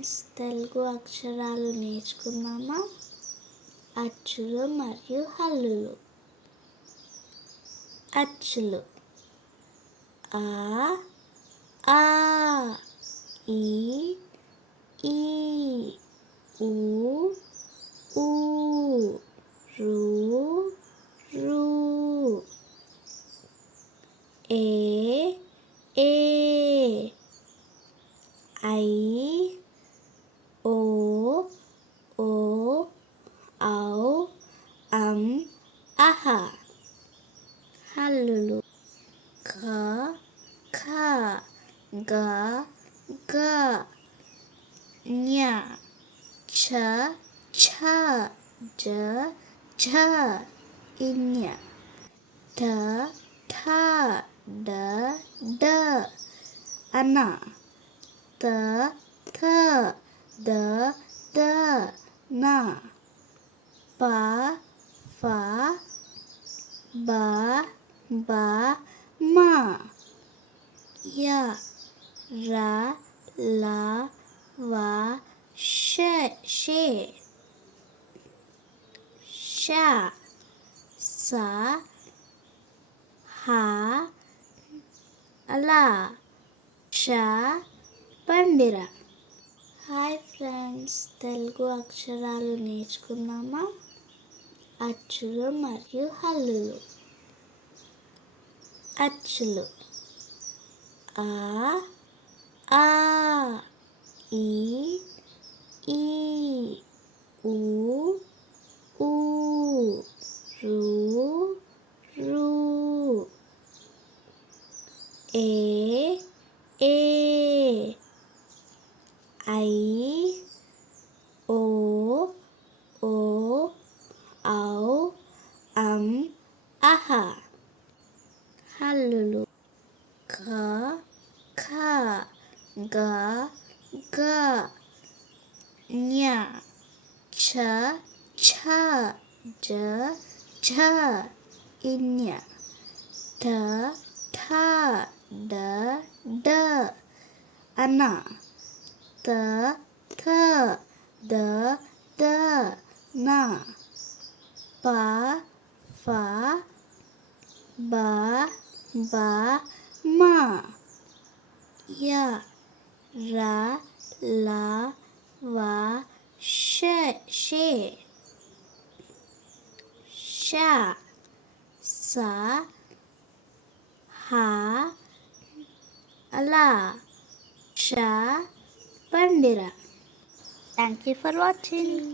Friends, Telugu అక్షరాలు నేర్చుకుందామా? అచ్చులు మరియు హల్లులు. అచ్చులు: ఆ, ఆ, ఈ, ఈ, ఊ, ఊ, రు, రు. ఏ, ఏ, ఐ, ఓ, ఓ, ఔ, అహ. హల్లులు: ఖ, ఖ, గ, గ, ఞ, ఛ, ఛ, జ, ఝ, ఞ, ఠ, ఠ, డ, ఢ, అన, త, థ, ద, ద, న, ప, ఫ, బ, బ, మ, య, ర, ల, వ, షే, ష, స, హ, ల, ష, బండిర. హాయ్ ఫ్రెండ్స్, తెలుగు అక్షరాలు నేర్చుకుందామా? అచ్చులు మరియు హల్లులు. అచ్చులు: ఆ, ఆ, ఈ, ఈ, ఊ, ఊ, రు, రు. ఏ, ఏ, ఐ, ఓ, ఓ, ఔ, అహ. హల్లులు: ఖ, ఖ, గ, గ, ఞ, ఛ, ఛ, జ, ఝ, ఞ, ఠ, ఠ, డ, ఢ, అన, త, థ, ద, ద, న, ప, ఫ, బ, బ, మ, య, ర, ల, వ, షే, ష, స, హ, ల, ష, బండిర. Thank you for watching.